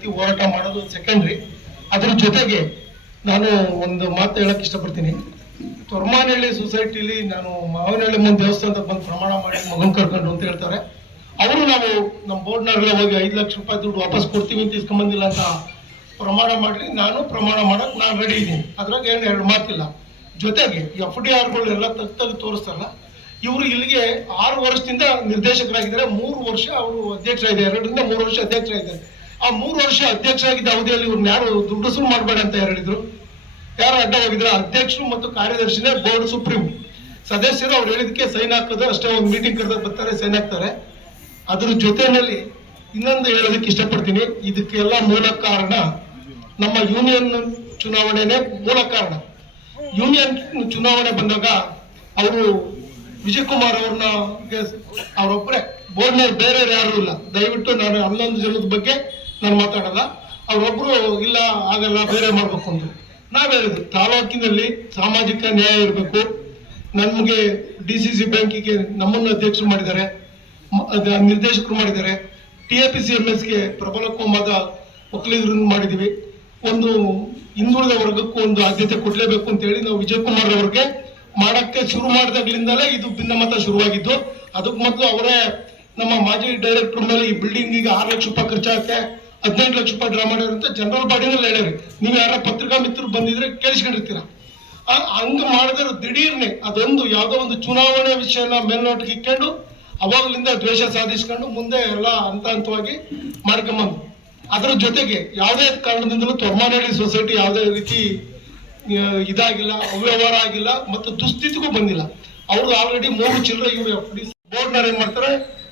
ರೀತಿ ಹೋರಾಟ ಮಾಡೋದು ಸೆಕೆಂಡ್ರಿ ಅದ್ರ ಜೊತೆಗೆ ನಾನು ಒಂದು ಮಾತು ಹೇಳಕ್ ಇಷ್ಟಪಡ್ತೀನಿ. ತೊರ್ಮಾನಹಳ್ಳಿ ಸೊಸೈಟಿಲಿ ನಾನು ಮಾವಿನಹಳ್ಳಿ ಮುಂದೆ ದೇವಸ್ಥಾನಕ್ಕೆ ಬಂದು ಪ್ರಮಾಣ ಮಾಡಿ ಮಗನ್ ಕರ್ಕೊಂಡು ಅಂತ ಹೇಳ್ತಾರೆ. ಅವರು ನಾವು ನಮ್ಮ ಬೋರ್ಡ್ನವ್ರೆಲ್ಲ ಹೋಗಿ ಐದು ಲಕ್ಷ ರೂಪಾಯಿ ದುಡ್ಡು ವಾಪಸ್ ಕೊಡ್ತೀವಿ ಅಂತ ಇಸ್ಕೊಂಬಂದಿಲ್ಲ ಅಂತ ಪ್ರಮಾಣ ಮಾಡಿ ನಾನು ಪ್ರಮಾಣ ಮಾಡಕ್ ನಾನು ರೆಡಿ ಇದ್ದೀನಿ. ಅದ್ರಾಗ ಏನು ಎರಡು ಮಾತಿಲ್ಲ. ಜೊತೆಗೆ ಎಫ್ ಡಿ ಆರ್ಗಳು ಎಲ್ಲ ತೆಗ್ದು ತೋರಿಸ್ತಾರಲ್ಲ, ಇವರು ಇಲ್ಲಿಗೆ ಆರು ವರ್ಷದಿಂದ ನಿರ್ದೇಶಕರಾಗಿದ್ದಾರೆ. ಮೂರು ವರ್ಷ ಅವರು ಅಧ್ಯಕ್ಷರಾಗಿದ್ದಾರೆ. ಎರಡರಿಂದ ಮೂರು ವರ್ಷ ಅಧ್ಯಕ್ಷರಾಗಿದ್ದಾರೆ. ಆ ಮೂರು ವರ್ಷ ಅಧ್ಯಕ್ಷರಾಗಿದ್ದ ಅವಧಿಯಲ್ಲಿ ಇವ್ರನ್ನ ಯಾರು ದುಡ್ಡು ಸುರು ಮಾಡಬೇಡ ಅಂತ ಹೇಳಿದ್ರು ಯಾರು ಅಡ್ಡ ಹೋಗಿದ್ರ ಅಧ್ಯಕ್ಷರು ಮತ್ತು ಕಾರ್ಯದರ್ಶಿನೇ ಬೋರ್ಡ್ ಸುಪ್ರೀಂ. ಸದಸ್ಯರು ಅವ್ರು ಹೇಳಿದಕ್ಕೆ ಸೈನ್ ಹಾಕೋದು, ಅಷ್ಟೇ ಒಂದು ಮೀಟಿಂಗ್ ಕರೆದಾಗ ಬರ್ತಾರೆ, ಸೈನ್ ಹಾಕ್ತಾರೆ. ಅದ್ರ ಜೊತೆನಲ್ಲಿ ಇನ್ನೊಂದು ಹೇಳೋದಕ್ಕೆ ಇಷ್ಟಪಡ್ತೀನಿ. ಇದಕ್ಕೆಲ್ಲ ಮೂಲ ಕಾರಣ ನಮ್ಮ ಯೂನಿಯನ್ ಚುನಾವಣೆನೇ ಮೂಲ ಕಾರಣ. ಯೂನಿಯನ್ ಚುನಾವಣೆ ಬಂದಾಗ ಅವರು ವಿಜಯ್ ಕುಮಾರ್ ಅವ್ರನ್ನ ಅವರೊಬ್ಬರೇ ಬೋರ್ಡ್ನಲ್ಲಿ ಬೇರೆ ಯಾರು ಇಲ್ಲ. ದಯವಿಟ್ಟು ನಾನು ಹನ್ನೊಂದು ಜನದ ಬಗ್ಗೆ ನಾನು ಮಾತಾಡಲ್ಲ, ಅವರೊಬ್ರು ಇಲ್ಲ ಆಗಲ್ಲ ಬೇರೆ ಮಾಡಬೇಕು ಅಂತ ನಾವು ಹೇಳಿದ್ವಿ ತಾಲೂಕಿನಲ್ಲಿ ಸಾಮಾಜಿಕ ನ್ಯಾಯ ಇರಬೇಕು. ನಮಗೆ ಡಿ ಸಿ ಸಿ ಬ್ಯಾಂಕಿಗೆ ನಮ್ಮನ್ನು ಅಧ್ಯಕ್ಷರು ಮಾಡಿದ್ದಾರೆ. ನಿರ್ದೇಶಕರು ಮಾಡಿದ್ದಾರೆ. T A P C M ಎಸ್ಗೆ ಪ್ರಬಲ ಕೋಮದ ಒಕ್ಕಲಿಗರನ್ನು ಮಾಡಿದ್ದೀವಿ. ಒಂದು ಹಿಂದುಳಿದ ವರ್ಗಕ್ಕೂ ಒಂದು ಆದ್ಯತೆ ಕೊಡಲೇಬೇಕು ಅಂತ ಹೇಳಿ ನಾವು ವಿಜಯಕುಮಾರ್ ಅವ್ರಿಗೆ ಮಾಡಕ್ಕೆ ಶುರು ಮಾಡಿದಾಗ್ಲಿಂದಲೇ ಇದು ಭಿನ್ನಮತ ಶುರುವಾಗಿದ್ದು, ಅದಕ್ಕೆ ಮೊದಲು ಅವರೇ ನಮ್ಮ ಮಾಜಿ ಡೈರೆಕ್ಟರ್ ಮೇಲೆ ಈ ಬಿಲ್ಡಿಂಗ್ ಈಗ ಆರು ಲಕ್ಷ ರೂಪಾಯಿ ಖರ್ಚಾಗತ್ತೆ. ಹದಿನೆಂಟು ಲಕ್ಷ ರೂಪಾಯಿ ಡ್ರಾ ಅಂತ ಜನರಲ್ ಬಾಡಿನಲ್ಲಿ ಹೇಳ್ಯಾರಿ ನೀವು ಯಾರ ಪತ್ರಿಕಾ ಮಿತ್ರರು ಬಂದಿದ್ರೆ ಕೇಳಿಸ್ಕೊಂಡಿರ್ತೀರ. ಹಂಗ ಮಾಡಿದ್ರೆ ದಿಢೀರ್ನೆ ಅದೊಂದು ಯಾವುದೋ ಒಂದು ಚುನಾವಣೆ ವಿಷಯನ ಮೇಲ್ನೋಟಕ್ಕೆ ಇಟ್ಕೊಂಡು ಅವಾಗಲಿಂದ ದ್ವೇಷ ಸಾಧಿಸ್ಕೊಂಡು ಮುಂದೆ ಎಲ್ಲ ಹಂತ ಹಂತವಾಗಿ ಮಾಡ್ಕೊಂಬಂದು ಅದ್ರ ಜೊತೆಗೆ ಯಾವುದೇ ಕಾರಣದಿಂದಲೂ ತೊರ್ಮಾನಹಳ್ಳಿ ಸೊಸೈಟಿ ಯಾವುದೇ ರೀತಿ ಇದಾಗಿಲ್ಲ, ಅವ್ಯವಹಾರ ಆಗಿಲ್ಲ ಮತ್ತು ದುಸ್ಥಿತಿಗೂ ಬಂದಿಲ್ಲ. ಅವ್ರದ್ದು ಆಲ್ರೆಡಿ ಮೂರು ಚಿಲ್ಲರೆ ಇವರು ಬೋರ್ಡ್ನವ್ರು ಏನ್ ಮಾಡ್ತಾರೆ?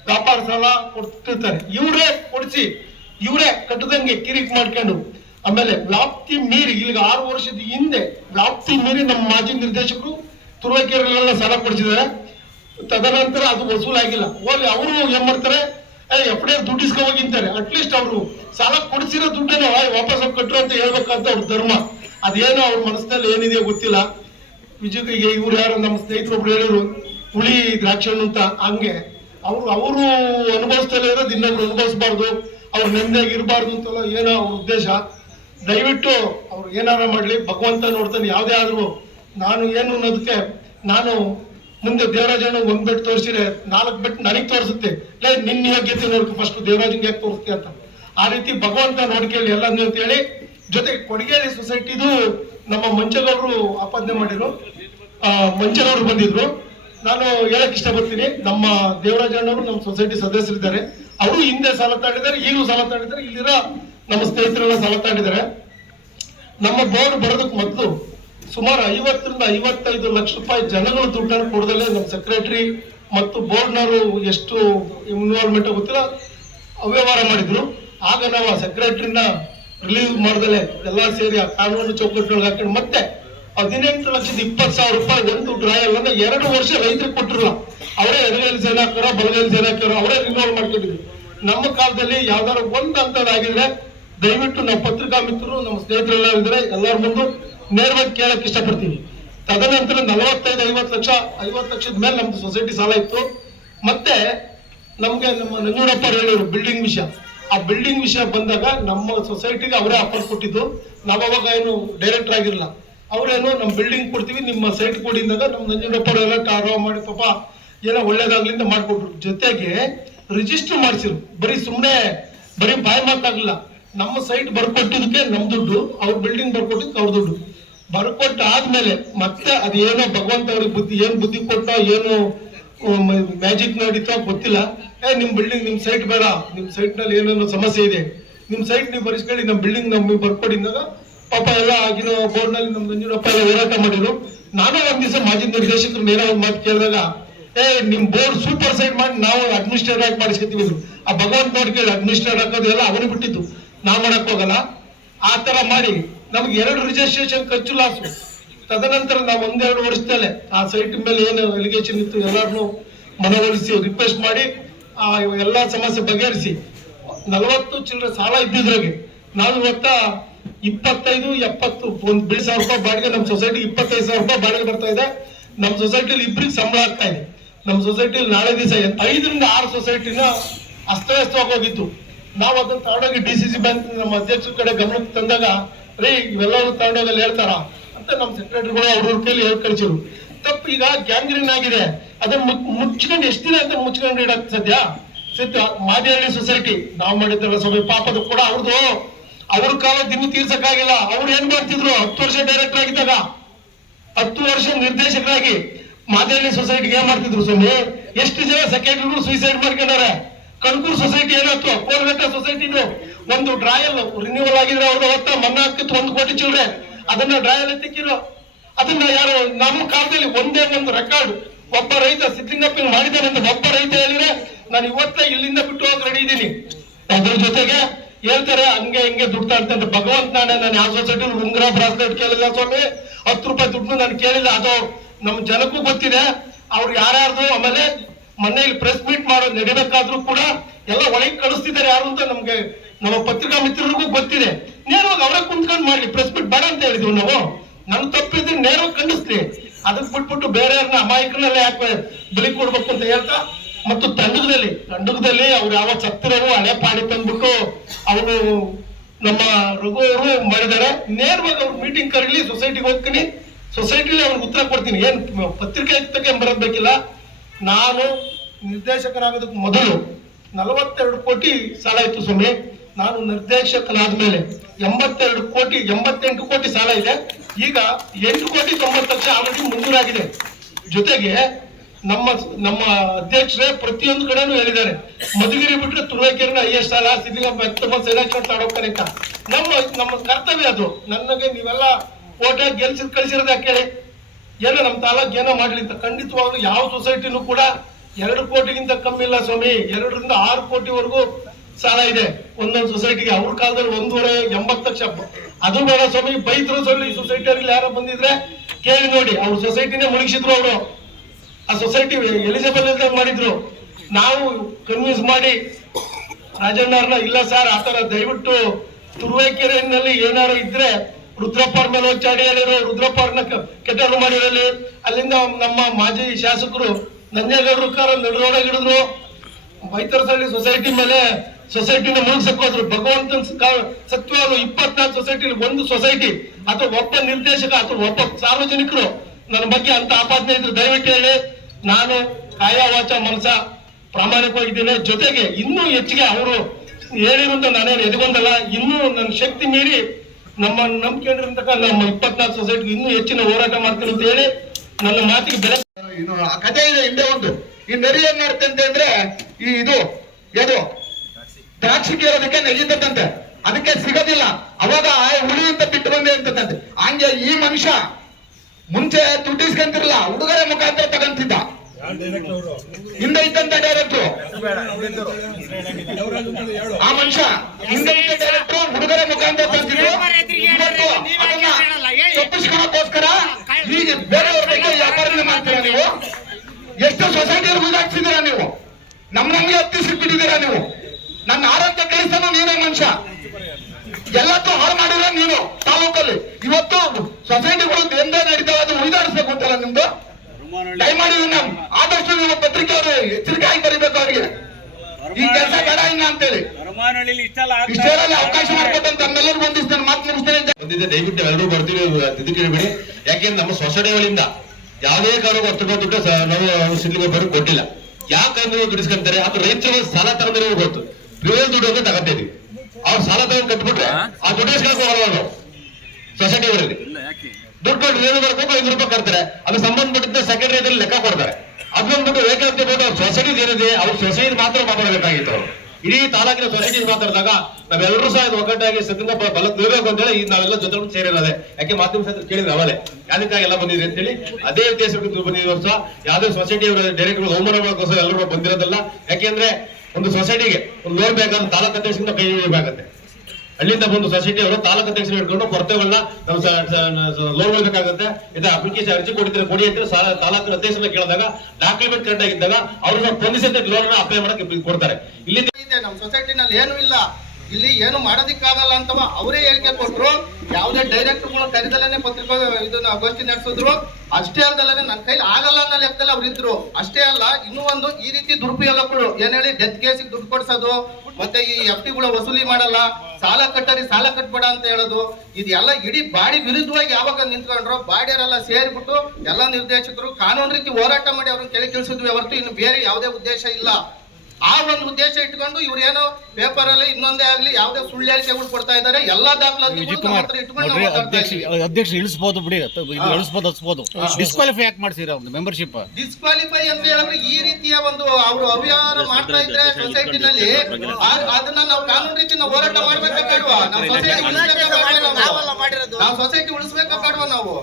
ವ್ಯಾಪಾರ ಸಾಲ ಕೊಡ್ತಿರ್ತಾರೆ ಇವರೇ ಕೊಡಿಸಿ ಇವರೇ ಕಟ್ಟದಂಗೆ ಕಿರಿಕ್ ಮಾಡ್ಕೊಂಡು ಆಮೇಲೆ ವ್ಯಾಪ್ತಿ ಮೀರಿ ಇಲ್ಲಿಗೆ ಆರು ವರ್ಷದ ಹಿಂದೆ ವ್ಯಾಪ್ತಿ ಮೀರಿ ನಮ್ಮ ಮಾಜಿ ನಿರ್ದೇಶಕರು ತುರುವೇಕೆರೆಲ್ಲ ಸಾಲ ಕೊಡಿಸಿದ್ದಾರೆ. ತದನಂತರ ಅದು ವಸೂಲಾಗಿಲ್ಲ. ಹೋಗಿ ಅವರು ಏನ್ ಮಾಡ್ತಾರೆ? ಎಫ್ ಡಿ ದುಡ್ಡು ಇಸ್ಕೊ ಹೋಗಿಂತಾರೆ ಅಟ್ಲೀಸ್ಟ್ ಅವರು ಸಾಲ ಕೊಡಿಸಿರೋ ದುಡ್ಡನ್ನು "ಏಯ್, ವಾಪಸ್ ಕಟ್ಟರು ಅಂತ ಹೇಳ್ಬೇಕಂತ ಅವ್ರ ಧರ್ಮ. ಅದೇನೋ ಅವ್ರ ಮನಸ್ಸಿನಲ್ಲಿ ಏನಿದೆಯೋ ಗೊತ್ತಿಲ್ಲ. ವಿಜಯಗೆ ಇವ್ರು ಯಾರು ನಮ್ಮ ಸ್ನೇಹಿತರು ಒಬ್ರು ಹೇಳಿದ್ರು ಹುಳಿ ದ್ರಾಕ್ಷಿ ಅಂತ ಹಂಗೆ. ಅವ್ರು ಅವರು ಅನುಭವಿಸ್ತಲೇ ಇರೋದು ಇನ್ನೊಬ್ರು ಅನುಭವಿಸ್ಬಾರ್ದು. ಅವ್ರು ನೆಮ್ಮದಿಯಾಗಿ ಇರಬಾರ್ದು ಅಂತಲ್ಲ ಏನೋ ಅವ್ರ ಉದ್ದೇಶ. ದಯವಿಟ್ಟು ಅವ್ರು ಏನಾರ ಮಾಡ್ಲಿ, ಭಗವಂತ ನೋಡ್ತಾನೆ, ಯಾವುದೇ ಆದ್ರೂ. ನಾನು ಏನು ಅನ್ನೋದಕ್ಕೆ ನಾನು ಮುಂದೆ ದೇವರಾಜನ ಒಂದು ಬೆಟ್ಟು ತೋರಿಸಿದ್ರೆ, ನಾಲ್ಕು ಬೆಟ್ಟು ನನಗೆ ತೋರಿಸುತ್ತೆ. ಲೇ ನಿನ್ನ ಯೋಗ್ಯತೆ ನೋಡ್ಕೊ ಫಸ್ಟ್ ದೇವರಾಜನ್ಗೆ ಯಾಕೆ ತೋರಿಸ್ತೀಯ ಅಂತ. ಆ ರೀತಿ ಭಗವಂತ ನೋಡ್ಕೇಳಿ ಎಲ್ಲ ನೀವು ಹೇಳಿ, ಜೊತೆಗೆ ಕೊಡಗೇರಿ ಸೊಸೈಟಿದು ನಮ್ಮ ಮಂಜಲವರು ಆಪಾದನೆ ಮಾಡಿದ್ರು. ಮಂಚಗೌಡರು ಬಂದಿದ್ರು. ನಾನು ಹೇಳಕ್ ಇಷ್ಟಪಡ್ತೀನಿ, ನಮ್ಮ ದೇವರಾಜಣ್ಣವರು, ನಮ್ಮ ಸೊಸೈಟಿ ಸದಸ್ಯರಿದ್ದಾರೆ. ಅವರು ಹಿಂದೆ ಸಾಲ ತಾಂಡಿದ್ದಾರೆ, ಈಗಲೂ ಸಾಲ ತಾಂಡಿದ್ದಾರೆ, ಇಲ್ಲಿರೋ ನಮ್ಮ ಸ್ನೇಹಿತರೆಲ್ಲ ಸಾಲ ತಾಂಡಿದ್ದಾರೆ. ನಮ್ಮ ಬೋರ್ಡ್ ಬರೋದಕ್ಕೆ ಮೊದಲು ಸುಮಾರು ಐವತ್ತರಿಂದ ಐವತ್ತೈದು ಲಕ್ಷ ರೂಪಾಯಿ ಜನಗಳು ದುಡ್ಡನ್ನು ಕೊಡದಲ್ಲೇ ನಮ್ಮ ಸೆಕ್ರೆಟರಿ ಮತ್ತು ಬೋರ್ಡ್ನವರು ಎಷ್ಟು ಇನ್ವಾಲ್ವ್ಮೆಂಟ್ ಗೊತ್ತಿಲ್ಲ, ಅವ್ಯವಹಾರ ಮಾಡಿದ್ರು. ಆಗ ನಾವು ಆ ಸೆಕ್ರೆಟರಿನ ರಿಲೀವ್ ಮಾಡ್ದಲೆ ಎಲ್ಲ ಸೇರಿ ಆ ಕಾನೂನು ಚೌಕಟ್ಟಿನೊಳಗೆ ಹಾಕೊಂಡು ಮತ್ತೆ ಹದಿನೆಂಟು ಲಕ್ಷದ ಇಪ್ಪತ್ತು ಸಾವಿರ ರೂಪಾಯಿ ಒಂದು ಡ್ರಾಯಲ್ ಅಂದ್ರೆ ಎರಡು ವರ್ಷ ರೈತರಿಗೆ ಕೊಟ್ಟಿರಲ್ಲ. ಅವರೇ ಎಡಗೈಲಿ ಸೇನೆ ಹಾಕೋರ ಬಲಗೈಲಿ ಸೇನೆ ಹಾಕೋರ ಅವರೇ ಇನ್ವಾಲ್ವ್ ಮಾಡ್ಕೊಂಡಿದ್ರು. ನಮ್ಮ ಕಾಲದಲ್ಲಿ ಯಾವ್ದಾದ್ರು ಒಂದು ಅಂತದಾಗಿದ್ರೆ ದಯವಿಟ್ಟು ನಮ್ಮ ಪತ್ರಿಕಾ ಮಿತ್ರರು, ನಮ್ಮ ಸ್ನೇಹಿತರೆಲ್ಲ ಇದ್ರೆ ಎಲ್ಲರ ಮುಂದೆ ನೇರವಾಗಿ ಕೇಳಕ್ ಇಷ್ಟಪಡ್ತೀನಿ. ತದನಂತರ ನಲವತ್ತೈದು, ಐವತ್ತು ಲಕ್ಷ, ಐವತ್ತು ಲಕ್ಷದ ಮೇಲೆ ನಮ್ದು ಸೊಸೈಟಿ ಸಾಲ ಇತ್ತು. ಮತ್ತೆ ನಮ್ಗೆ ನಮ್ಮ ನಂಜುಡಪ್ಪ ಹೇಳಿದ್ರು ಬಿಲ್ಡಿಂಗ್ ವಿಷಯ. ಆ ಬಿಲ್ಡಿಂಗ್ ವಿಷಯ ಬಂದಾಗ ನಮ್ಮ ಸೊಸೈಟಿಗೆ ಅವರೇ ಆಫರ್ ಕೊಟ್ಟಿದ್ದು. ನಾವು ಅವಾಗ ಏನು ಡೈರೆಕ್ಟರ್ ಆಗಿರಲ್ಲ ಅವರೇನು ನಮ್ಮ ಬಿಲ್ಡಿಂಗ್ ಕೊಡ್ತೀವಿ, ನಿಮ್ಮ ಸೈಟ್ ಕೊಡಿದಾಗ ನಮ್ಮ ನಂಜುಂಡಪ್ಪ ಎಲ್ಲ ಟಾರೋ ಮಾಡಿ, ಪಾಪ ಏನೋ ಅಂತ ಮಾಡ್ಕೊಟ್ರು. ಜೊತೆಗೆ ರಿಜಿಸ್ಟರ್ ಮಾಡಿಸಿರು. ಬರೀ ಸುಮ್ಮನೆ ಬರೀ ಬಾಯ್ ಮಾತಾಗಲಿಲ್ಲ ನಮ್ಮ ಸೈಟ್ ಬರ್ಕೊಟ್ಟಿದ್ದಕ್ಕೆ ನಮ್ಮ ದುಡ್ಡು, ಅವ್ರ ಬಿಲ್ಡಿಂಗ್ ಬರ್ಕೊಟ್ಟಿದ್ದಕ್ಕೆ ಅವ್ರ ದುಡ್ಡು. ಬರ್ಕೊಟ್ಟ ಆದ್ಮೇಲೆ ಮತ್ತೆ ಅದೇನೋ ಭಗವಂತ ಅವ್ರಿಗೆ ಬುದ್ಧಿ, ಏನ್ ಬುದ್ಧಿ ಕೊಟ್ಟ, ಏನು ಮ್ಯಾಜಿಕ್ ನಡೀತೋ ಗೊತ್ತಿಲ್ಲ. ಏ, ನಿಮ್ ಬಿಲ್ಡಿಂಗ್ ನಿಮ್ ಸೈಟ್ ಬೇಡ. ನಿಮ್ ಸೈಟ್ನಲ್ಲಿ ಏನೇನೋ ಸಮಸ್ಯೆ ಇದೆ. ನಿಮ್ ಸೈಟ್ ನೀವು ಬರೆಸ್ಕೊಳ್ಳಿ ನಮ್ಮ ಬಿಲ್ಡಿಂಗ್ ನಮ್ಗೆ ಬರ್ಕೊಡಿದಾಗ ಪಾಪ ಎಲ್ಲ ಆಗಿರೋ ಬೋರ್ಡ್ನಲ್ಲಿ ನಮ್ ನಂಜುರಪ್ಪ ಎಲ್ಲ ಹೋರಾಟ ಮಾಡಿದ್ರು. ನಾನು ಒಂದ್ ದಿವಸ ಮಾಜಿ ನಿರ್ದೇಶಕರು ನೇರ ಮಾತು ಕೇಳಿದಾಗ ಏ, ನಿಮ್ ಬೋರ್ಡ್ ಸೂಪರ್ ಸೈಡ್ ಮಾಡಿ ನಾವು ಅಡ್ಮಿನಿಸ್ಟ್ರೇಟರ್ ಆಗಿ ಮಾಡಿಸ್ಕೊತೀವಿ ಆ ಭಗವಂತ ನೋಡಿ ಕೇಳಿ ಅಡ್ಮಿನಿಸ್ಟ್ರೇಟರ್ ಹಾಕೋದು ಎಲ್ಲ ಅವನಿಗೆ ಬಿಟ್ಟಿದ್ದು. ನಾವ್ ಮಾಡಕ್ ಹೋಗಲ್ಲ. ಆ ತರ ಮಾಡಿ, ನಮ್ಗೆ ಎರಡು ರಿಜಿಸ್ಟ್ರೇಷನ್ ಖರ್ಚು ಲಾಸ್ ತದನಂತರ ನಾವು ಒಂದೆರಡು ವರ್ಷದಲ್ಲೇ ಆ ಸೈಟ್ ಮೇಲೆ ಏನು ಎಲಿಗೇಷನ್ ಇತ್ತು ಎಲ್ಲರನ್ನು ಮನವೊಲಿಸಿ ರಿಕ್ವೆಸ್ಟ್ ಮಾಡಿ, ಆ ಎಲ್ಲ ಸಮಸ್ಯೆ ಬಗೆಹರಿಸಿ. ನಲವತ್ತು ಚಿಲ್ಲರೆ ಸಾಲ ಇದ್ದಿದ್ರಾಗೆ ನಾವು ಇವತ್ತ ಇಪ್ಪತ್ತೈದು, ಎಪ್ಪತ್ತು, ಒಂದು ಬಿಳಿ ಸಾವಿರ ರೂಪಾಯಿ ಬಾಡಿಗೆ ನಮ್ಮ ಸೊಸೈಟಿ ಇಪ್ಪತ್ತೈದು ಸಾವಿರ ರೂಪಾಯಿ ಬಾಡಿಗೆ ಬರ್ತಾ ಇದೆ. ನಮ್ಮ ಸೊಸೈಟಿಲಿ ಇಬ್ಬರಿಗೆ ಸಂಬಳ ಆಗ್ತಾ ಇದೆ. ನಮ್ಮ ಸೊಸೈಟಿಲಿ ನಾಳೆ ದಿವಸ ಐದರಿಂದ ಆರು ಸೊಸೈಟಿನ ಅಸ್ತವ್ಯಸ್ತವಾಗೋಗಿತ್ತು ನಾವು ಅದನ್ನು ತಗೊಂಡೋಗಿ ಡಿ ಸಿ ಸಿ ಬ್ಯಾಂಕ್ ನಮ್ಮ ಅಧ್ಯಕ್ಷರ ಕಡೆ ಗಮನಕ್ಕೆ ತಂದಾಗ, ರೀ ಇವೆಲ್ಲರೂ ತಗೊಂಡೋಗಿ ಅಲ್ಲಿ ಹೇಳ್ತಾರ? ಅಂತ ನಮ್ಮ ಸೆಕ್ರೆಟರಿಗಳು ಅವ್ರ ಕೈಲಿ ಹೇಳಿ ಕಳಿಸಿರು ತಪ್ಪು ಈಗ ಗ್ಯಾಂಗ್ರೀನ್ ಆಗಿದೆ. ಅದನ್ನ ಮುಚ್- ಮುಚ್ಕೊಂಡು ಎಷ್ಟು ದಿನ ಅಂತ ಮುಚ್ಕೊಂಡು ಇಡಕ್ ಸದ್ಯ ಸದ್ಯ ಮಾದಿಹಳ್ಳಿ ಸೊಸೈಟಿ ನಾವು ಮಾಡಿದ್ದಲ್ಲ ಸ್ವಾಮಿ ಪಾಪದ ಕೂಡ ಅವ್ರದ್ದು ಅವ್ರ ಕಾಲ ದಿನ ತೀರ್ಸಕ್ಕಾಗಿಲ್ಲ. ಅವ್ರು ಏನ್ ಮಾಡ್ತಿದ್ರು? ಹತ್ತು ವರ್ಷ ಡೈರೆಕ್ಟರ್ ಆಗಿದ್ದಾಗ, ಹತ್ತು ವರ್ಷ ನಿರ್ದೇಶಕರಾಗಿ ಮಾದೇಹಳ್ಳಿ ಸೊಸೈಟಿಗೆ ಏನ್ ಮಾಡ್ತಿದ್ರು ಸ್ವಾಮಿ? ಎಷ್ಟು ಜನ ಸೆಕ್ರೆಟರಿಗಳು ಸೂಸೈಡ್ ಮಾಡ್ಕೊಂಡಾರೆ ಕಣ್ಕೂರ್ ಸೊಸೈಟಿ ಏನಾಯ್ತು? ಕೋಲ್ಗಟ್ಟ ಸೊಸೈಟಿದು ಒಂದು ಡ್ರಾಯಲ್ ರಿನ್ಯೂವಲ್ ಆಗಿದ್ರೆ ಅವ್ರದ್ದು ಹೊತ್ತ ಮನ್ನಾಕಿತ್ತು ಒಂದು ಕೋಟಿ ಚಿಲ್ಲರೆ ಅದನ್ನ ಡ್ರಾಯಲ್ ಎತ್ತಿಕ್ಕಿರೋ ಅದನ್ನ ಯಾರು ನಮ್ಮ ಕಾಲದಲ್ಲಿ ಒಂದೇ ಒಂದು ರೆಕಾರ್ಡ್ ಒಬ್ಬ ರೈತ ಸಿದ್ಲಿಂಗಪ್ಪ ಮಾಡಿದ್ದಾನೆ ಅಂತ ಒಬ್ಬ ರೈತ ಹೇಳಿದ್ರೆ, ನಾನು ಇವತ್ತ ಇಲ್ಲಿಂದ ಬಿಟ್ಟು ಹೋಗಿ ರೆಡಿ ಇದ್ದೀನಿ. ಅದ್ರ ಜೊತೆಗೆ ಹೇಳ್ತಾರೆ, ಹಂಗೆ ಹಿಂಗೆ ದುಡ್ಡು ಅಂತ ಭಗವಂತ ನಾನೇ, ನಾನು ಯಾವ ಸೊಸೈಟಿ ಉಂಗ್ರ, ಬ್ರಾಸ್ಲೆಟ್ ಕೇಳಿಲ್ಲ ಸ್ವಾಮಿ. ಹತ್ತು ರೂಪಾಯಿ ದುಡ್ಡು ನಾನು ಕೇಳಿಲ್ಲ. ಅದು ನಮ್ಮ ಜನಕ್ಕೂ ಗೊತ್ತಿದೆ, ಅವ್ರು ಯಾರ್ಯಾರ್ದು ಆಮೇಲೆ ಮೊನ್ನೆ ಇಲ್ಲಿ ಪ್ರೆಸ್ ಮೀಟ್ ಮಾಡೋ ನಡಿಬೇಕಾದ್ರೂ ಕೂಡ ಎಲ್ಲ ಒಳಗೆ ಕಳಿಸ್ತಿದ್ದಾರೆ ಯಾರು ಅಂತ ನಮ್ಗೆ, ನಮ್ಮ ಪತ್ರಿಕಾ ಮಿತ್ರರಿಗೂ ಗೊತ್ತಿದೆ. ನೇರವಾಗಿ ಅವರೇ ಕುಂತ್ಕೊಂಡು ಮಾಡ್ಲಿ ಪ್ರೆಸ್ ಮೀಟ್ ಬೇಡ ಅಂತ ಹೇಳಿದ್ವಿ ನಾವು. ನಮ್ ತಪ್ಪಿದ್ರೆ ನೇರವಾಗಿ ಖಂಡಿಸ್ಲಿ. ಅದಕ್ಕೆ ಬಿಟ್ಬಿಟ್ಟು ಬೇರೆಯವ್ರನ್ನ ಅಮಾಯಕರನ್ನೆಲ್ಲ ಯಾಕೆ ಬಲಿ ಕೊಡ್ಬೇಕು ಅಂತ ಹೇಳ್ತಾ, ಮತ್ತು ತಂಡದಲ್ಲಿ ತಂಡದಲ್ಲಿ ಅವ್ರು ಯಾವ ಚತ್ರರು ಹಳೆ ಪಾಡಿ ತಂದ್ಬಿಟ್ಟು ಅವರು ನಮ್ಮ ರಘು ಅವರು ಮಾಡಿದ್ದಾರೆ. ನೇರವಾಗಿ ಅವ್ರು ಮೀಟಿಂಗ್ ಕರೀಲಿ ಸೊಸೈಟಿಗೆ ಹೋಗ್ತೀನಿ. ಸೊಸೈಟಿಲಿ ಅವ್ರಿಗೆ ಉತ್ತರ ಕೊಡ್ತೀನಿ. ಏನು ಪತ್ರಿಕೆ ತಕ್ಕೆ ಬರಬೇಕಿಲ್ಲ ನಾನು ನಿರ್ದೇಶಕನಾಗೋದಕ್ಕೆ ಮೊದಲು ನಲವತ್ತೆರಡು ಕೋಟಿ ಸಾಲ ಇತ್ತು ಸ್ವಾಮಿ. ನಾನು ನಿರ್ದೇಶಕನಾದ ಮೇಲೆ ಎಂಬತ್ತೆರಡು ಕೋಟಿ, ಎಂಬತ್ತೆಂಟು ಕೋಟಿ ಸಾಲ ಇದೆ. ಈಗ ಎಂಟು ಕೋಟಿ ತೊಂಬತ್ತು ಲಕ್ಷ ಆಲ್ರೆಡಿ ಮಂಜೂರಾಗಿದೆ. ಜೊತೆಗೆ ನಮ್ಮ ನಮ್ಮ ಅಧ್ಯಕ್ಷರೇ ಪ್ರತಿಯೊಂದು ಕಡೆನೂ ಹೇಳಿದ್ದಾರೆ. ಮಧುಗಿರಿ ಬಿಟ್ಟರೆ ತುರುವೇಕೆರೆನ ಹೈಯೆಸ್ಟ್ ಸಾಲ ಸಿದ್ಲಿಂಗಪ್ಪ ಹತ್ತೊಂಬತ್ತು ಸೈಲಾಕ್ಷ ತಾಡೋಗ್ತಾನೆ ಅಂತ ನಮ್ಮ ನಮ್ಮ ಕರ್ತವ್ಯ ಅದು. ನನಗೆ ನೀವೆಲ್ಲ ಓಟ ಗೆಲ್ಸಿದ್ ಕಳಿಸಿರೋದ ಕೇಳಿ ಏನೋ ನಮ್ಮ ತಾಲೂಕ್ ಏನೋ ಮಾಡ್ಲಿ ಅಂತ. ಖಂಡಿತವಾಗ್ಲೂ ಯಾವ ಸೊಸೈಟಿನೂ ಕೂಡ ಎರಡು ಕೋಟಿಗಿಂತ ಕಮ್ಮಿ ಇಲ್ಲ ಸ್ವಾಮಿ. ಎರಡರಿಂದ ಆರು ಕೋಟಿವರೆಗೂ ಸಾಲ ಇದೆ ಒಂದೊಂದು ಸೊಸೈಟಿಗೆ ಅವ್ರ ಕಾಲದಲ್ಲಿ ಒಂದೂವರೆ ಎಂಬತ್ತು ಲಕ್ಷ. ಅದು ಬೇಡ ಸ್ವಾಮಿ. ಬೈದ್ರು ಸೊಳ್ಳಿ ಸೊಸೈಟಿಯಲ್ಲಿ ಯಾರೋ ಬಂದಿದ್ರೆ ಕೇಳಿ ನೋಡಿ. ಅವ್ರ ಸೊಸೈಟಿನೇ ಮುಳುಗಿಸಿದ್ರು ಅವರು. ಆ ಸೊಸೈಟಿ ಎಲಿಜಿಬಲ್ ಇಲ್ದಂಗ್ ಮಾಡಿದ್ರು. ನಾವು ಕನ್ವಿನ್ಸ್ ಮಾಡಿ, ರಾಜಣ್ಣವ್ರನ್ನ, ಇಲ್ಲ ಸರ್ ಆತರ ದಯವಿಟ್ಟು ತುರುವೇಕೆರೆಯಲ್ಲಿ ಏನಾರು ಇದ್ರೆ ರುದ್ರಪ್ಪ ಮೇಲೆ ಹೋಗಿ ಚಾಡಿ ಹೇಳಿರೋ ರುದ್ರಪ್ಪ ಕೆಟ್ಟರು ಮಾಡಿರಲಿ ಅಲ್ಲಿಂದ ನಮ್ಮ ಮಾಜಿ ಶಾಸಕರು ನಂಜೇಗೌಡರು ಕಾರ ನಡುರೋಡಾಗ ಹಿಡಿದ್ರು. ಸೊಸೈಟಿ ಮೇಲೆ ಸೊಸೈಟಿನ ಮುಳುಗ್ಸಕ್ ಹೋದ್ರು ಭಗವಂತನ ಸತ್ವ ಇಪ್ಪತ್ನಾಲ್ಕು ಸೊಸೈಟಿ ಒಂದು ಸೊಸೈಟಿ ಅಥವಾ ಒಬ್ಬ ನಿರ್ದೇಶಕ ಅಥವಾ ಒಬ್ಬ ಸಾರ್ವಜನಿಕರು ನನ್ನ ಬಗ್ಗೆ ಅಂತ ಆಪಾದನೆ ಇದ್ರು. ದಯವಿಟ್ಟು ಹೇಳಿ, ನಾನು ಕಾಯ ವಾಚ ಮನಸ ಪ್ರಾಮಾಣಿಕವಾಗಿದ್ದೇನೆ. ಜೊತೆಗೆ ಇನ್ನೂ ಹೆಚ್ಚಿಗೆ ಅವರು ಹೇಳಿರುವಂತ ನಾನೇನು ಎದುಗೊಂಡಲ್ಲ, ಇನ್ನೂ ನನ್ನ ಶಕ್ತಿ ಮೀರಿ ನಮ್ಮ ನಂಬಿಕೊಂಡಿರ್ತಕ್ಕ ನಮ್ಮ ಇಪ್ಪತ್ನಾಲ್ಕು ಸೊಸೈಟಿ ಇನ್ನೂ ಹೆಚ್ಚಿನ ಹೋರಾಟ ಮಾಡ್ತೀನಿ ಅಂತ ಹೇಳಿ ನನ್ನ ಮಾತಿಗೆ ಬೆಲೆ ಇನ್ನು ಆ ಕಥೆ ಇದೆ ಹಿಂದೆ ಒಂದು. ಈ ನರಿ ಏನ್ ಮಾಡ್ತಂತೆ ಅಂದ್ರೆ ಈ ಇದು, ಯಾವುದು? ದ್ರಾಕ್ಷಿ ಕೇಳೋದಕ್ಕೆ ನೆಗೆತಂತೆ ಅದಕ್ಕೆ ಸಿಗೋದಿಲ್ಲ. ಅವಾಗ ಹುಳಿ ಅಂತ ಬಿಟ್ಟು ಬಂದೆ ಅಂತಂತೆ ಹಂಗೆ ಈ ಮನುಷ್ಯ ಮುಂಚೆ ದುಡ್ಡು ಇಸ್ಕೊಂತಿರಲ್ಲ ಹುಡುಗರ ಮುಖಾಂತರ ತಗಂತಿದ್ದ. ಹಿಂದೆ ಇದ್ದಂತ ಡೈರೆಕ್ಟ್ರು ಆ ಮನುಷ್ಯ ಹಿಂದೆ ಇದ್ದ ಡೈರೆಕ್ಟ್ರು ಹುಡುಗರ ಮುಖಾಂತರ ಅದನ್ನ ತಪ್ಪಿಸ್ಕೊಳಕ್ಕೋಸ್ಕರ ಈಗ ಬೇರೆಯವ್ರ ಬಗ್ಗೆ ವ್ಯಾಪಾರನೇ ಮಾಡ್ತೀರಾ ನೀವು? ಎಷ್ಟು ಸೊಸೈಟಿ ಉದಾಕ್ಸಿದ್ದೀರಾ ನೀವು? ನಮ್ ನಮ್ಗೆ ಹತ್ತಿಸಿ ಬಿಟ್ಟಿದ್ದೀರಾ ನೀವು? ನನ್ನ ಆರೋಗ್ಯ ಕಳಿಸ್ತಾನ ನೀನೇ ಮನುಷ್ಯ? ಎಲ್ಲತ್ತೂ ಹಾಳು ಮಾಡಿದ್ರೆ ನೀನು ತಾಲೂಕಲ್ಲಿ. ಇವತ್ತು ಸೊಸೈಟಿಗಳು ದಯಮಾಡಿ ನಮ್ ಆದಷ್ಟು ನೀವು ಪತ್ರಿಕೆ ಅವರು ಎಚ್ಚರಿಕೆ ಆಗಿ ಬರೀಬೇಕು ಅವರಿಗೆ. ಈ ಕೆಲಸ ಬೇಡ ಇನ್ನ ಅಂತೇಳಿ. ವರಮಾನಹಳ್ಳಿಲಿ ಇಷ್ಟೆಲ್ಲ ಆಗ್ತಾ ಇಷ್ಟೇರಲ್ಲಿ ಅವಕಾಶ ಮಾಡ್ಕೊಟ್ಟಂತ ನಮ್ಮೆಲ್ಲರೂ ಬಂದಿಸ್ತಾನೆ ಮಾತು ಮುಗಿಸ್ತೇನೆ. ಬಂದಿದೆ ದಯವಿಟ್ಟು ಎಲ್ಲರೂ ಬರ್ತೀವಿ ಇದಕ್ಕೆ ಹೇಳ್ಬೇಡಿ ಯಾಕೆಂದ್ರೆ ನಮ್ಮ ಸೊಸೈಟಿಗಳಿಂದ ಯಾವುದೇ ಕಾರಣಕ್ಕೂ ಹತ್ತು ರೂಪಾಯಿ ದುಡ್ಡು ನಾವು ನಾವು ಸಿದ್ಲಿಗೊಬ್ಬರು ಕೊಟ್ಟಿಲ್ಲ ಯಾಕಂದ್ರೆ ದುಡಿಸ್ಕೊಂತಾರೆ? ಅಥವಾ ರೈತರು ಸಾಲ ತಗೊಂಡಿರೋ ಗೊತ್ತು. ಪ್ರಿವೇಲ್ ದುಡ್ಡು ಅಂತ ತಗೊಂತ ಇದೀವಿ. ಅವ್ರು ಸಾಲ ತಗೊಂಡು ಕಟ್ಬಿಟ್ರೆ ಆ ದುಡ್ಡು ನಾವು ಸೊಸೈಟಿ ಅವರಿಗೆ ದುಡ್ಡು ಕೊಟ್ಟು ಏನು ಬರ್ಬೇಕು ಐದು ರೂಪಾಯಿ ಕೊಡ್ತಾರೆ. ಅದು ಸಂಬಂಧಪಟ್ಟಿದ್ದ ಸೆಕ್ರೆಟರಿ ಲೆಕ್ಕ ಕೊಡ್ತಾರೆ. ಅದು ಬಂದ್ಬಿಟ್ಟು ವೇಕಾಂತಿ ಬೋರ್ಡ್ ಅವ್ರ ಸೊಸೈಟಿ ಏನಿದೆ? ಅವ್ರ ಸೊಸೈಟಿ ಮಾತ್ರ ಮಾತಾಡಬೇಕಾಗಿತ್ತು ಅವರು. ಇಡೀ ತಾಲೂಕಿನ ಸೊಸೈಟಿ ಮಾತಾಡಿದಾಗ ನಾವೆಲ್ಲರೂ ಸಹ ಇದು ಒಗ್ಗಟ್ಟಾಗಿ ಸದ್ಯದಿಂದ ಬಲ ನಿಲ್ಬೇಕು ಅಂತ ಹೇಳಿ ಈಗ ನಾವೆಲ್ಲ ಜೊತೆ ಸೇರಿರೋದೆ. ಯಾಕೆ ಮಾಧ್ಯಮ ಸಹ ಕೇಳಿದ್ರೆ ಅವಲೇ ಯಾವ್ದಕ್ಕಾಗಿ ಎಲ್ಲ ಬಂದಿದೆ ಅಂತ ಹೇಳಿ ಅದೇ ಉದ್ದೇಶಕ್ಕೆ ಬಂದಿದ್ದ ವರ್ಷ. ಯಾವುದೇ ಸೊಸೈಟಿ ಡೈರೆಕ್ಟ್ ಅವಮಾನ ಮಾಡೋಕ್ಕೋಸ್ಕರ ಎಲ್ಲರೂ ಬಂದಿರೋದಲ್ಲ. ಯಾಕೆಂದ್ರೆ ಒಂದು ಸೊಸೈಟಿಗೆ ಒಂದು ಲೋನ್ ಬೇಕಾದ್ರೆ ತಾಲೂಕು ಅಧ್ಯಕ್ಷರಿಂದ ಕೈ ಹಿಡಿಬೇಕಾಗತ್ತೆ. ಅಲ್ಲಿಂದ ಬಂದು ಸೊಸೈಟಿ ಅವರು ತಾಲೂಕು ಅಧ್ಯಕ್ಷರು ಹಿಡ್ಕೊಂಡು ಕೊರತೆಗಳನ್ನ ನಮ್ಮ ಲೋನ್ ಬೇಕಾಗುತ್ತೆ ಇದು ಅಪ್ಲಿಕೇಶನ್ ಅರ್ಜಿ ಕೊಡಿದ್ರೆ ಕೊಡಿ ಅಂತ ತಾಲೂಕು ಅಧ್ಯಕ್ಷರನ್ನ ಕೇಳಿದಾಗ, ಡಾಕ್ಯುಮೆಂಟ್ ಕರೆಕ್ಟ್ ಆಗಿದ್ದಾಗ, ಅವ್ರನ್ನ ಸ್ಪಂದಿಸಿದ ಲೋನ್ ಅಪ್ಲೈ ಮಾಡಕ್ಕೆ ಕೊಡ್ತಾರೆ. ಇಲ್ಲಿ ನಮ್ಮ ಸೊಸೈಟಿನಲ್ಲಿ ಏನು ಇಲ್ಲ. ಇಲ್ಲಿ ಏನು ಮಾಡೋದಿಕ್ಕಾಗಲ್ಲ ಅಂತವ ಅವರೇ ಹೇಳಿಕೆ ಕೊಟ್ರು. ಯಾವುದೇ ಡೈರೆಕ್ಟರ್ಗಳು ಕರೆದಲ್ಲೇ ಪತ್ರಿಕಾ ಇದನ್ನ ಗೋಷ್ಠಿ ನಡೆಸಿದ್ರು. ಅಷ್ಟೇ ಅಲ್ಲದಲ್ಲೇ ನನ್ನ ಕೈಲಿ ಆಗಲ್ಲ ಅನ್ನೋ ಲೆಕ್ಕದಲ್ಲಿ ಅವ್ರು ಇದ್ರು. ಅಷ್ಟೇ ಅಲ್ಲ, ಇನ್ನೂ ಒಂದು ಈ ರೀತಿ ದುರುಪಯೋಗಗಳು ಏನ್ ಹೇಳಿ ಡೆತ್ ಕೇಸಿಗೆ ದುಡ್ಡು ಕೊಡ್ಸೋದು, ಮತ್ತೆ ಈ ಎಫ್ ಟಿಗಳ ವಸೂಲಿ ಮಾಡಲ್ಲ. ಸಾಲ ಕಟ್ಟರಿ, ಸಾಲ ಕಟ್ಬೇಡ ಅಂತ ಹೇಳೋದು. ಇದೆಲ್ಲ ಇಡೀ ಬಾಡಿ ವಿರುದ್ಧವಾಗಿ ಯಾವಾಗ ನಿಂತ್ಕೊಂಡ್ರು, ಬಾಡಿಯರೆಲ್ಲ ಸೇರಿಬಿಟ್ಟು ಎಲ್ಲ ನಿರ್ದೇಶಕರು ಕಾನೂನು ರೀತಿ ಹೋರಾಟ ಮಾಡಿ ಅವ್ರನ್ನ ಕೆಳಗೆ ಇಳಿಸಿದ್ವಿ ಹೊರತು ಇನ್ನು ಬೇರೆ ಯಾವುದೇ ಉದ್ದೇಶ ಇಲ್ಲ. ಆ ಒಂದು ಉದ್ದೇಶ ಇಟ್ಕೊಂಡು ಇವ್ರು ಏನೋ ಪೇಪರ್ ಅಲ್ಲಿ ಇನ್ನೊಂದೇ ಆಗ್ಲಿ ಯಾವ್ದೇ ಸುಳ್ಳು ಹೇಳಿಕೆಗಳು ಕೊಡ್ತಾ ಇದ್ದಾರೆ ಎಲ್ಲಾ ದಾಖಲಾತಿ ಅಧ್ಯಕ್ಷ ಇದ್ದೀವಿ. ಬಿಡಿ ಇಳಿಸಬಹುದು ಹಚ್ಬೋದು ಡಿಸ್ಕ್ವಾಲಿಫೈ ಯಾಕೆ ಮಾಡ್ತೀರಾ ಒಂದು ಮೆಂಬರ್ಶಿಪ್ ಡಿಸ್ಕ್ವಾಲಿಫೈ ಅಂತ ಹೇಳಿದ್ರೆ ಈ ರೀತಿಯ ಒಂದು ಅವರು ಅವ್ಯವಹಾರ ಮಾಡ್ತಾ ಇದ್ರೆ ಸೊಸೈಟಿನಲ್ಲಿ ಅದನ್ನ ನಾವು ಕಾನೂನು ರೀತಿ ನಾವು ಹೋರಾಟ ಮಾಡ್ಬೇಕು ಕೇಳುವ ನಾವು ಸೊಸೈಟಿ ಉಳಿಸ್ಬೇಕು ಬೇಡ್ವಾ ನಾವು?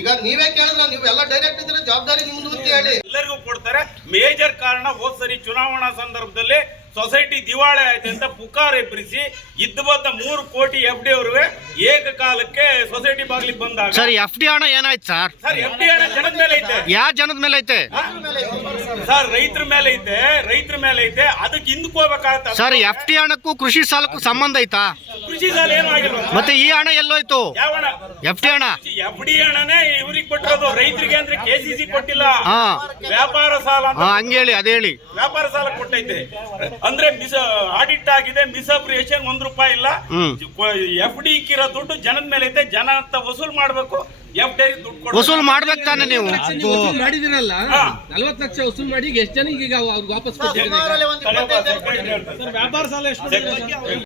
ಈಗ ನೀವೇ ಕೇಳಿದ್ರೆ ನೀವು ಎಲ್ಲ ಡೈರೆಕ್ಟ್ ಇದ್ರೆ ಜವಾಬ್ದಾರಿ ನಿಮ್ದು ಅಂತ ಹೇಳಿ. ಎಲ್ಲರಿಗೂ ಕೊಡ್ತಾರೆ. ಮೇಜರ್ ಕಾರಣ ಹೋದ್ ಸರಿ ಚುನಾವಣಾ ಸಂದರ್ಭದಲ್ಲಿ ಸೊಸೈಟಿ ದಿವಾಳಿ ಆಯ್ತು ಅಂತ ಪುಕಾರ್ ಎಬ್ಬರಿಸಿ ಇದ್ದ ಬಂದ ಮೂರು ಕೋಟಿ ಎಫ್ ಡಿ ಅವ್ರಿಗೆ ಏಕಕಾಲಕ್ಕೆ ಸೊಸೈಟಿ ಬಾಗ್ಲಿಗೆ ಬಂದಾಗ ಸರ್ ಎಫ್ ಡಿ ಹಣ ಏನಾಯ್ತು ಸರ್? ಸರ್ ಎಫ್ ಡಿ ಹಣ ಜನದ ಮೇಲೆ ಐತೆ. ಯಾವ ಜನದ ಮೇಲೆ ಐತೆ? ಸರ್ ರೈತರ ಮೇಲೆ ಐತೆ ರೈತರ ಮೇಲೆ ಐತೆ ಅದಕ್ಕೆ ಹಿಂದಕ್ಕೆ ಹೋಗ್ಬೇಕಾಗತ್ತ ಸರ್ ಎಫ್ ಡಿ ಹಣಕ್ಕೂ ಕೃಷಿ ಸಾಲಕ್ಕೂ ಸಂಬಂಧ ಐತಾ? ಕೃಷಿ ಸಾಲ ಏನು ಆಗಿಲ್ಲ ಮತ್ತೆ ಈ ಹಣ ಎಲ್ಲೋಯ್ತು? ಯಾವ ಹಣ? ಎಫ್ ಡಿ ಹಣ? ಎಫ್ ಡಿ ಹಣನೇ ಇವ್ರಿಗೆ ಕೊಟ್ಟಿರೋದು ರೈತರಿಗೆ ಅಂದ್ರೆ ಕೆ ಸಿ ಸಿ ಕೊಟ್ಟಿಲ್ಲ. ವ್ಯಾಪಾರ ಸಾಲ ಹಂಗೇಳಿ ಅದೇಳಿ ವ್ಯಾಪಾರ ಸಾಲ ಕೊಟ್ಟೈತೆ. ಅಂದ್ರೆ ಮಿಸ್ ಆಡಿಟ್ ಆಗಿದೆ ಮಿಸ್ಅಪ್ರಿಯೇಷನ್ ಒಂದ್ ರೂಪಾಯಿ ಇಲ್ಲ. ಎಫ್ ಡಿ ಇಕ್ಕಿರೋ ದುಡ್ಡು ಜನದ ಮೇಲೆ ಐತೆ ಜನ ಅಂತ ವಸೂಲ್ ಮಾಡ್ಬೇಕು ಎಫ್ ಡಿ ದುಡ್ಡು ಕೊಡ್ಬೇಕು. ವಸೂಲ್ ಮಾಡ್ಬೇಕು ತಾನೆ ನೀವು? ನೀವು ವಸೂಲ್ ಮಾಡಿದಿರಲ್ಲ ಹಾ. ನಲ್ವತ್ತು ಲಕ್ಷ ವಸೂಲ್ ಮಾಡಿ ಎಷ್ಟು ಜನ ಈಗ ಅವ್ರಿಗೆ ವಾಪಸ್ ಕೊಟ್ಟಿದ್ದೀರಿ. ವ್ಯಾಪಾರ ಸಾಲ ಎಷ್ಟು